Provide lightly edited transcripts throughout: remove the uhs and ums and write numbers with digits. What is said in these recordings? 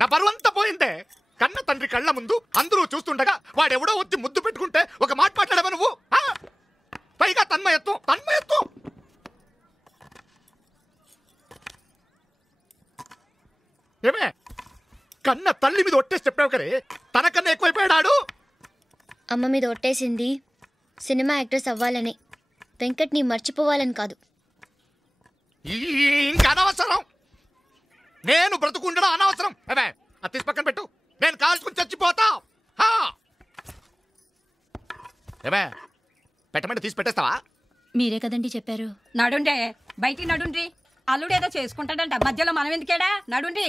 నా పరువంతా పోయిందే. కన్న తండ్రి కళ్ళ ముందు అందరూ చూస్తుండగా వాడెవడో వచ్చి ముద్దు పెట్టుకుంటే ఒక మాట మాట్లాడవా నువ్వు? పైగా తన్మయత్వం. ఏమే కన్న తల్లి మీద ఒట్టేసి చెప్పావు కరే, తనకన్నా ఎక్కువైపోయాడు. అమ్మ మీద ఒట్టేసింది సినిమా యాక్ట్రెస్ అవ్వాలని, వెంకట్ని మర్చిపోవాలని కాదు. ఇంకా అనవసరం, నేను బ్రతుకుండడం అనవసరం. అవే అది తీసి పక్కన పెట్టు, నేను కాల్చుకుని చచ్చిపోతా. ఏమే పెట్టమంటే తీసి పెట్టేస్తావా? మీరే కదండి చెప్పారు. నడుండే బయటికి నడుండ్రి. అల్లుడేదో చేసుకుంటాడంట, మధ్యలో మనం ఎందుకేడా? నడుండ్రి.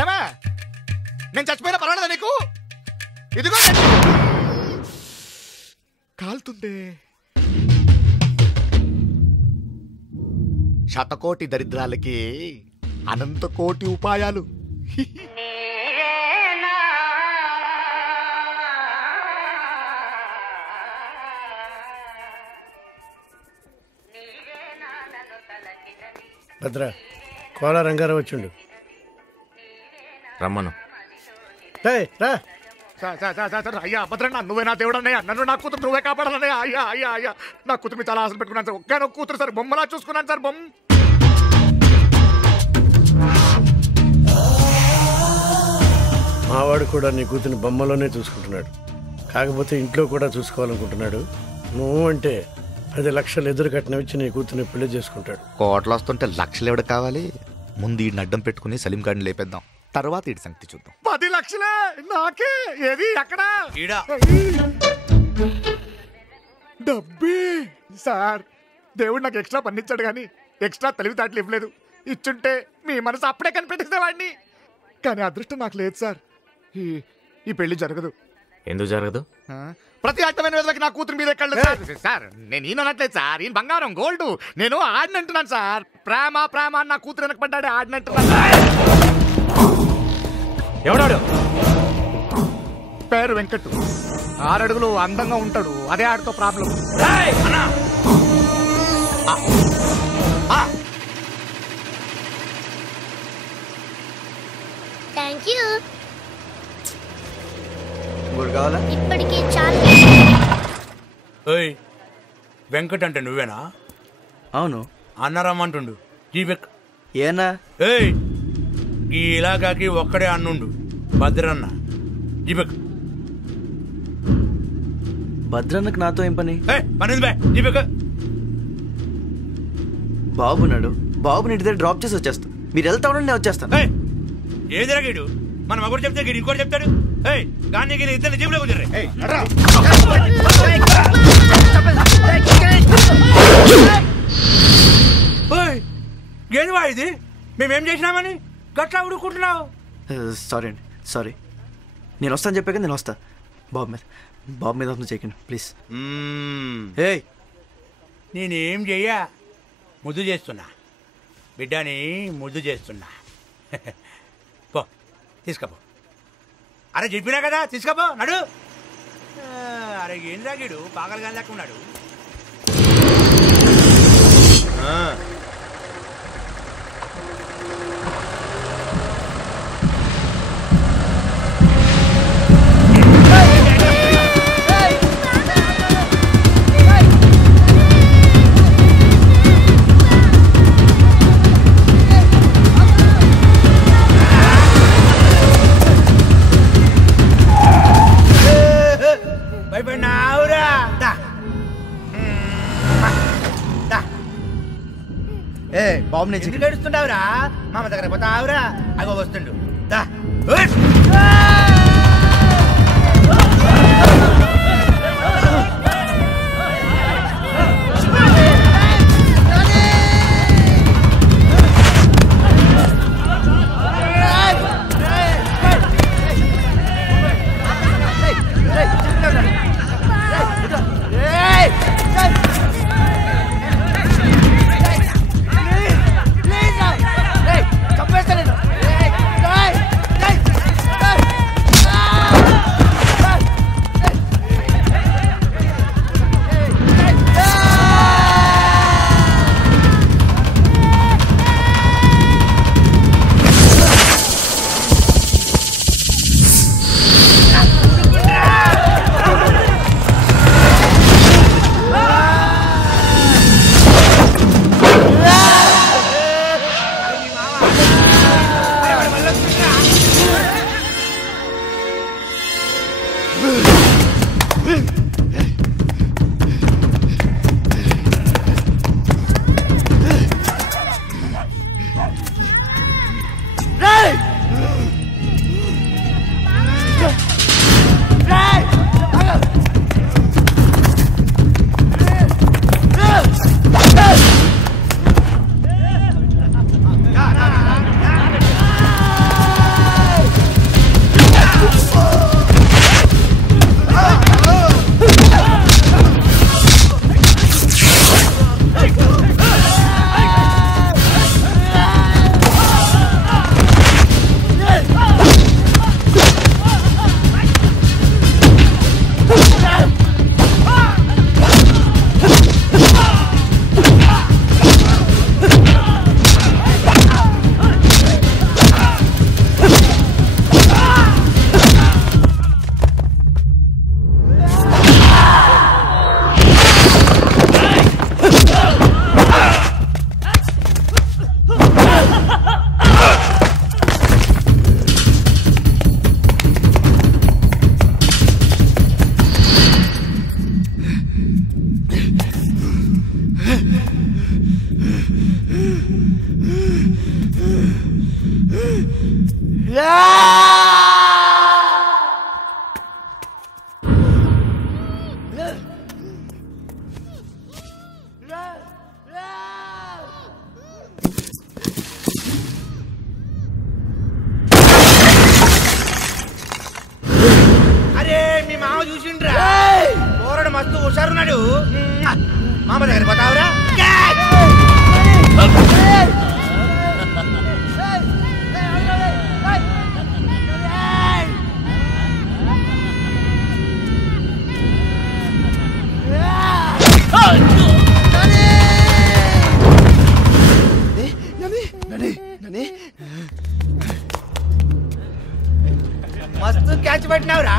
ఏమే నేను చచ్చిపోయినా పర్వాలేదా నీకు? ఇదిగో కాలుతుందే. శతకోటి దరిద్రాలకి అనంత కోటి ఉపాయాలు. భద్ర కోలా రంగారావు వచ్చిండు. రమ్మను. రా. అయ్యా భద్రన్న, నువ్వే నా దేవుడు అన్నయ్య. నన్ను నా కూతురు నువ్వే కాపాడాలన్నయ్య. అయ్యా నా కూతురు చాలా ఆశలు పెట్టుకున్నాను సార్. ఒక్క కూతురు సార్, బొమ్మలా చూసుకున్నాను సార్. మావాడు కూడా నీ కూతురిని బొమ్మలోనే చూసుకుంటున్నాడు. కాకపోతే ఇంట్లో కూడా చూసుకోవాలనుకుంటున్నాడు. నువ్వు అంటే 10 లక్షలు ఎదురు కట్టినవిచ్చి నీ కూతుర్ని పెళ్లి చేసుకుంటాడు. కోట్లు వస్తుంటే లక్షలు ఎవడ కావాలి? ముందు ఈ అడ్డం పెట్టుకుని సలీం గారిని లేపేద్దాం, తర్వాత ఇటు సంగతి చూద్దాం. 10 లక్షలే నాకే? ఏది ఎక్కడ? డబ్బే సార్, దేవుడు నాకు ఎక్స్ట్రా పన్నిచ్చాడు కానీ ఎక్స్ట్రా తెలివితేటలు ఇవ్వలేదు. ఇచ్చుంటే మీ మనసు అప్పుడే కనిపెట్టేసేవాడిని. కానీ అదృష్టం నాకు లేదు సార్. ఈ పెళ్లి జరగదు. ఎందుకు జరగదు? ప్రతి అడ్డమైన విధంగా నా కూతురు మీద ఎక్కడ సార్. నేను ఈయనట్లేదు సార్, ఈయన బంగారం గోల్డ్. నేను ఆడినంటున్నాను సార్. ప్రేమ నా కూతురు వెనకపడ్డాడే ఆడినంటున్నాను. ఎవడాడు? పేరు వెంకట్, 6 అడుగులు, అందంగా ఉంటాడు. అదే ఆడితో ప్రాబ్లం. Thank you. కావాలా? ఇప్పటికే చాలా. వెంకట్ అంటే నువ్వేనా? అవును. అన్నరమ్మంటుండు. ఏనా? ఈ ఇలాకాకి ఒక్కడే అన్నుండు, భద్రన్న. జీబెక్. భద్రన్నకు నాతో ఏం పని? బాబున్నాడు. బాబుని ఇంటి దగ్గర డ్రాప్ చేసి వచ్చేస్తా. మీరు వెళ్తా ఉండండి, నేను వచ్చేస్తాను. ఏదిరా గీడు? మనం ఒకటి చెప్తే గీడు ఇంకోటి చెప్తాడు. గానీ ఇద్దరు జీబులో కూర్చోండి. ఏంది వా ఇది? మేమేం చేసినామని గట్లా ఉడుకుంటున్నావు? సారీ అండి, సారీ. నేను వస్తాను చెప్పాక నేను వస్తా. బాబు మీద చేయకండి ప్లీజ్. నేనేం చెయ్యా, ముద్దు చేస్తున్నా బిడ్డని, ముద్దు చేస్తున్నా. పో తీసుకపో. అరే చెప్పినా కదా, తీసుకపో. నడు. అరే ఏం రాగిడు పాగలుగా లేకున్నాడు. బాబు నేను ఎందుకు ఏడుస్తుండవురా? మామ దగ్గర పోతావురా? అగో వస్తుండు. అరే మీ మామ చూసిండ్రా పోరడు మస్తు హుషారున్నాడు. మామ దగ్గర పోతావురా? మస్తు క్యాచ్ పట్టినావురా.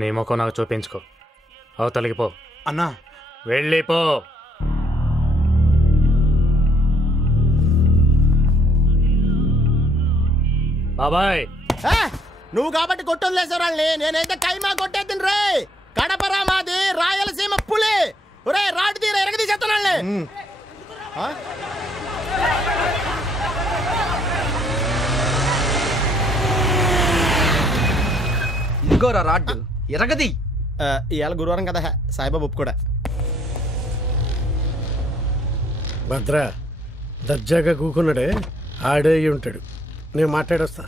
నీ ముఖం నాకు చూపించుకో. అవతలికి పో. అన్నా వెళ్ళిపో. బాబాయ్ నువ్వు కాబట్టి కొట్టొదిలేసారాళ్ళని, నేనైతే కైమా కొట్టేద్దిని రే. కడపరా మాది రాయలసీమ పులి. ఒరే రాటు తీర ఎరగది చెత్తనాళ్ళని. ఇదిగోరా రాడ్డు ఎరగది. ఇవాళ గురువారం కదా సాయిబాబు కూడా. భద్ర దర్జాగా కూకున్నాడే ఆడే అయి ఉంటాడు. నేను మాట్లాడొస్తా.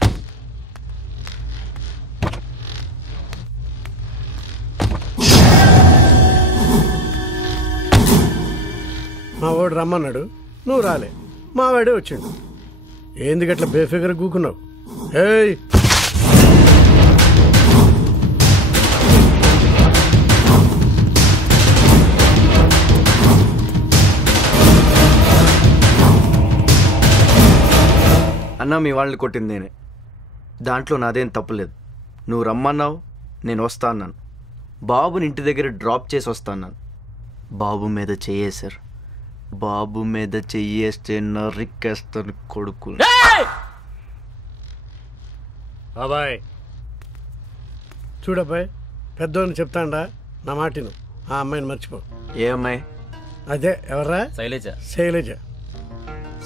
మా వాడు రమ్మన్నాడు, నువ్వు రాలే. మా వాడే వచ్చిండు. ఏంది గట్లా బేఫిగర్ కూకున్నావు? ఏయ్ అన్న మీ వాళ్ళని కొట్టింది నేనే. దాంట్లో నాదేం తప్పులేదు. నువ్వు రమ్మన్నావు, నేను వస్తా అన్నాను. బాబుని ఇంటి దగ్గర డ్రాప్ చేసి వస్తా అన్నాను. బాబు మీద చెయ్యేశారు. బాబు మీద చెయ్యేస్తే నరికేస్తాను కొడుకు. బాబాయ్ చూడబ్బాయ్, పెద్దోని చెప్తాండా, నా మాటిను. ఆ అమ్మాయిని మర్చిపో. ఏ అమ్మాయి? అదే ఎవర్రా? శైలజ.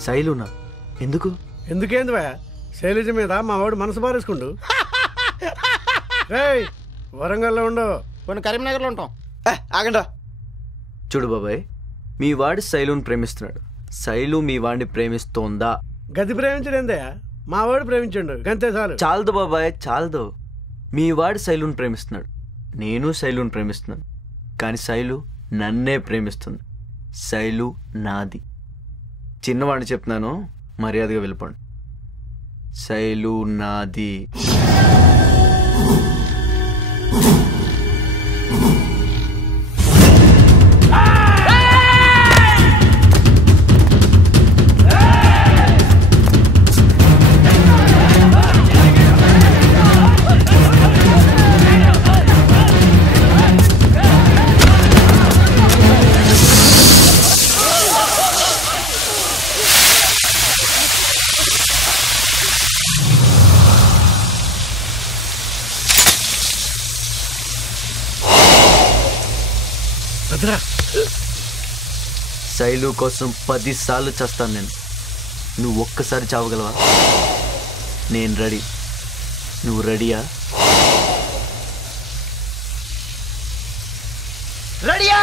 శైలునా? ఎందుకు? ఎందుకేంది భయ? శైలజ మీద మా వాడు మనసు బారేసుకుండు. వరంగల్లో ఉండవు. కొన్ని కరీంనగర్లో ఉంటాం. ఆగండ్రా. చూడు బాబాయ్, మీ వాడి శైలుని ప్రేమిస్తున్నాడు. శైలు మీ వాడిని ప్రేమిస్తోందా? గది ప్రేమించడేందయ్యా, మా వాడు ప్రేమించండు గంతే చాలు. చాలదు బాబాయ్, చాలదు. మీ వాడి శైలుని ప్రేమిస్తున్నాడు, నేను శైలుని ప్రేమిస్తున్నాను. కానీ శైలు నన్నే ప్రేమిస్తుంది. శైలు నాది. చిన్నవాడిని చెప్తున్నాను, మర్యాదగా వెళ్ళిపోండి. శైలు నాది. శైలు కోసం 10 సార్లు చేస్తాను నేను. నువ్వు ఒక్కసారి చావగలవా? నేను రెడీ. నువ్వు రెడీయా? రెడీయా?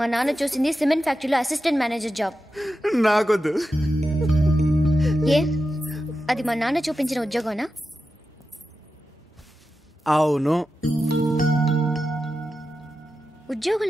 మా నాన్న చూసింది సిమెంట్ ఫ్యాక్టరీలో అసిస్టెంట్ మేనేజర్ జాబ్. నాకొద్దు. ఏ అది మా నాన్న చూపించిన ఉద్యోగమా? అవును. ఉద్యోగులు